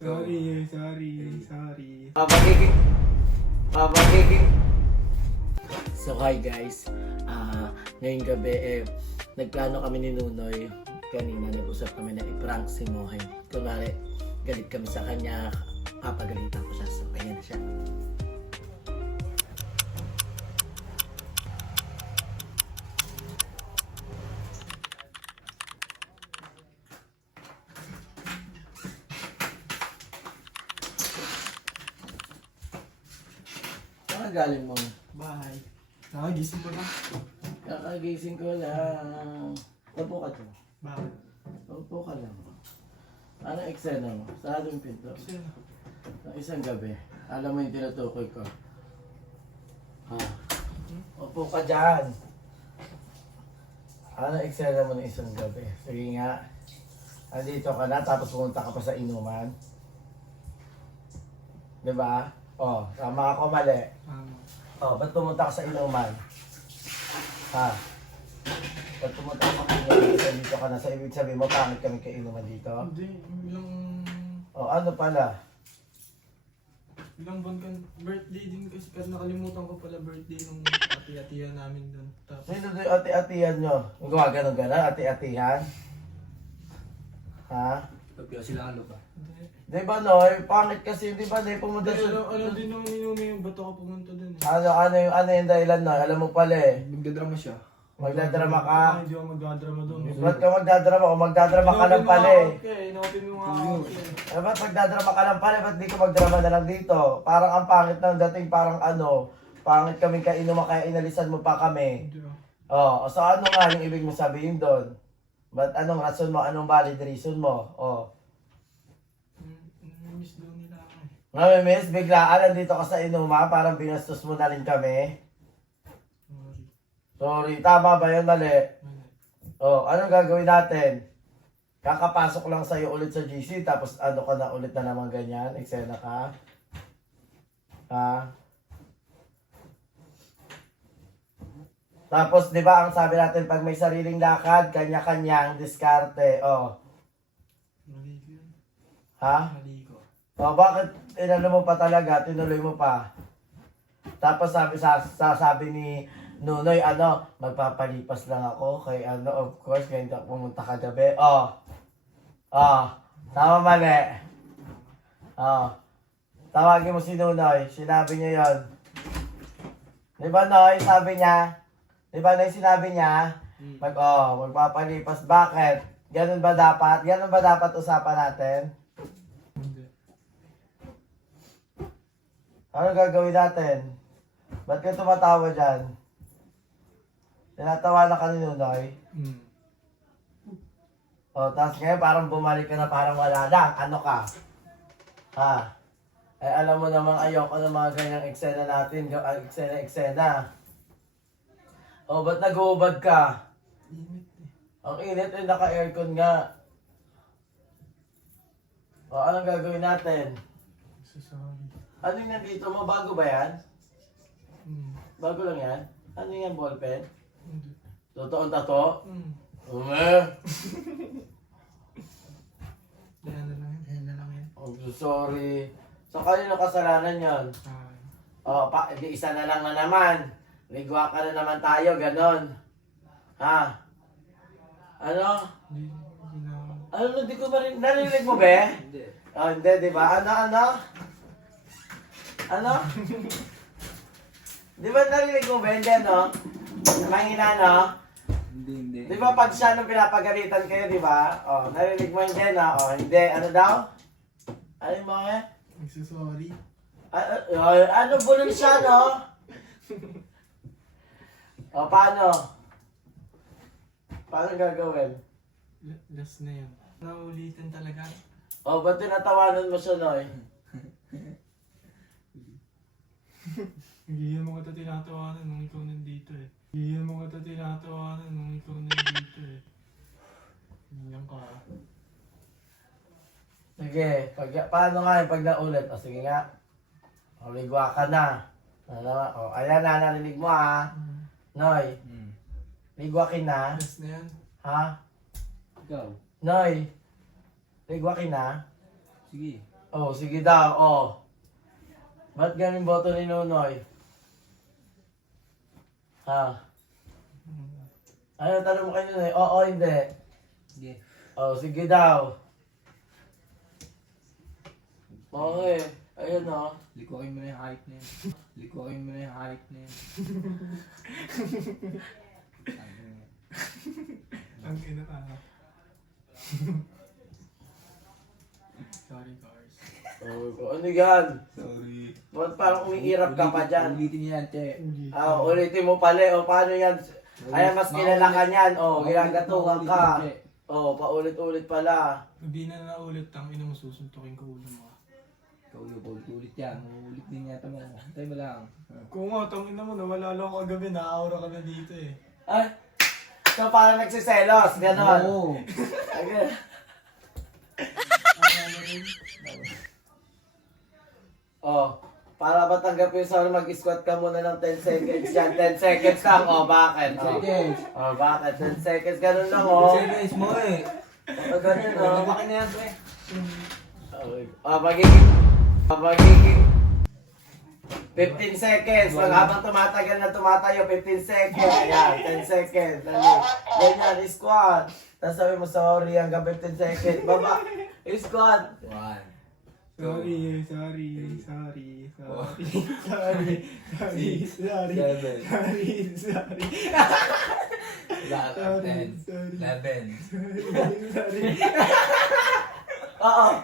Sorry. Babagiging. So hi guys, ngayong gabi nagplano kami ni Nunoy. Kanina nag-usap kami na i-prank si Mohay. Kunwari, galit kami sa kanya, papagalitan ko siya. So kaya na siya. Saan galing mo? Bahay. Nakagising ko na. Kakagising ko lang. Upo ka dyan. Bakit? Upo ka lang. Anong eksena mo? Sarado yung pinto. Kasi Ng isang gabi. Alam mo yung tinutukoy ko. Upo ka dyan. Anong eksena mo ng isang gabi? Sige nga. Andito ka na tapos pumunta ka pa sa inuman. Diba? Tama ako mali. Ba't pumunta ka sa inuman? Ba't pumunta ka sa inuman? Dito ka na. Sa ibig sabihin mo, pangit kami kay inuman dito? Hindi, Ano pala? ilang buwan kan birthday din kasi nakalimutan ko pala birthday nung ati-atihan namin doon. Tapos, Sino doon yung ati-atihan nyo? Yung gumagano'n gano'n? Ati-atihan? Tapos sila ano ba? hindi. Di ba Noy? Pangit kasi, di ba Noy? Pumunta Hindi, sa... ano din naman yung ba't ako pumunta doon eh. Ano yung dahilan Noy? Alam mo pala eh. Magdadrama siya. Magdadrama ka. Hindi ako magdadrama doon. Ba't ka magdadrama? O magdadrama ka lang pala eh. Inopin mo nga ako eh. Ba't magdadrama ka lang pala? Ba't di ka magdrama na lang dito? Parang ang pangit ng dating, parang pangit kaming kainuman kaya inalisan mo pa kami. Hindi ah. So ano nga yung ibig mo sabihin doon? Ba't anong rason mo? Anong valid reason mo? Miss daw nila ako eh. Namimiss, biglaan nandito ka sa inuma, parang binastos mo na rin kami. Sorry, tama ba yun? Mali. Anong gagawin natin? Kakapasok lang sa'yo ulit sa GC, tapos ano ka na ulit na naman ganyan? Eksena ka? Tapos, di ba, ang sabi natin, pag may sariling lakad, kanya-kanyang diskarte. Maligo yun. Maligo. Bakit inano mo pa talaga, tinuloy mo pa? Tapos sabi ni Nunoy, magpapalipas lang ako kay of course, kaya hindi ako pumunta kagabi. Tama mali. Tawagin mo si Nunoy, sinabi niya yon. Di ba Noy, sabi niya? Di ba Noy, sinabi niya? Magpapalipas, bakit? Ganun ba dapat? Ganun ba dapat usapan natin? Hindi. Ano gagawin natin? Ba't ka tumatawa dyan? Tinatawa na ka ni Nunoy? Tapos ngayon parang bumalik ka na parang wala lang. Ano ka? Alam mo namang ayoko ng mga ganyang eksena natin. Eksena. Ba't nag-uubad ka? Init eh. Ang init naka-aircon nga. Anong gagawin natin? Sorry. Ano yung nandito mo? Bago ba yan? Bago lang yan? Ano yan, ballpen? Hindi. Totoong tato? Yan na lang yan. Sorry. So, kanino kasalanan yon? Isa na lang na naman. Ligwa ka na naman tayo, ganon. Ano? Hindi ko narinig mo ba? Hindi. Hindi, di ba? Ano? Di ba narinig mo ba? Hindi, no? Nakangina, no? Hindi. Di ba pag siya nung pinapagalitan kayo, di ba? Narinig mo hindi, no? Hindi. Ano daw? Ano mo nga? Sorry. Ano bulol siya, no? Paano? Paano gagawin? Last na yan. Naulitin talaga. Ba't tinatawanan mo siya, Noy? Hindi mo kita tinatawanan nung ikaw nandito eh. Hindi mo kita tinatawanan nung ikaw nandito eh. Ganyan ka. Sige, paano nga yung pag naulit? Sige nga. Ligwa ka na. Ayan na, narinig mo Noy, ligwakin na. Last na yan. Ha? Ikaw. Noy, ligwakin na. Sige. Oh, sige daw, oh. Ba't ganun boto ni Nunoy? Ha? Ano, tanong mo kay Nunoy? Oo, hindi. Sige. Oh, sige daw. Okay, ayun oh. Likuhin mo na yung height na yun. Likuhin mo na yung height na yun. Ang ina ka. Sorry, guys. Oh, ano yan? Sorry. Ba't parang umiirap ka pa dyan? Ulitin niya yan, che. Ah, ulitin mo pala. O, paano yan? Ay, mas kilala ka niyan. O, ginagatukan ka. O, paulit-ulit pala. Hindi na naulit ang ina mo, susuntukin ko ulo mo. Ikaw yung ulit yan. Ulit din yata mo. Antay mo lang. Kung nga, tang ina mo, nawala lang ako kagabi, na-aura ka na dito eh. Ay, so parang nagsiselos. Ganon. Oo. Again. Oh, para matanggap yung sorry, mag-squat ka muna ng 10 seconds yan. 10 seconds lang. Oh, bakit? Oh, Seconds. oh bakit? 10 seconds. Ganun lang, oh. Seconds mo eh. Oh, ganun, oh. Lumaki na yan, pre. Magiging 15 seconds. Pag habang tumatagal na tumatayo, 15 seconds. Ayan, 10 seconds. Dali. Ganyan, squat. Tapos sabi mo, sorry, hanggang 15 seconds. Baba. Squat. 1. Sorry, sorry, sorry, sorry, sorry, sorry, sorry, Seven. sorry, sorry, Sorry. 10. sorry. 11. sorry. Oo.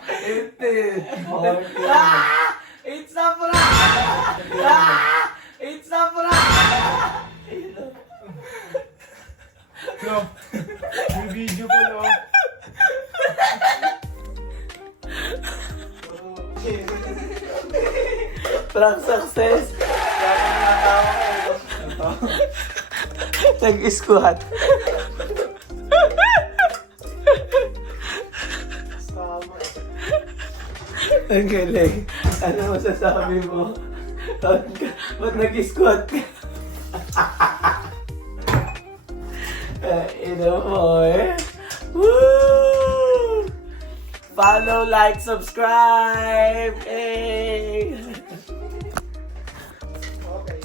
15. Ah! It's a prank! Ah! It's a prank! No, may video pa no. Prank success. Nag-squat. Ang galing. Ano masasabi mo? Ba't nag-squat ka? Ino mo eh. Woo! Follow, like, subscribe! Hey! Okay.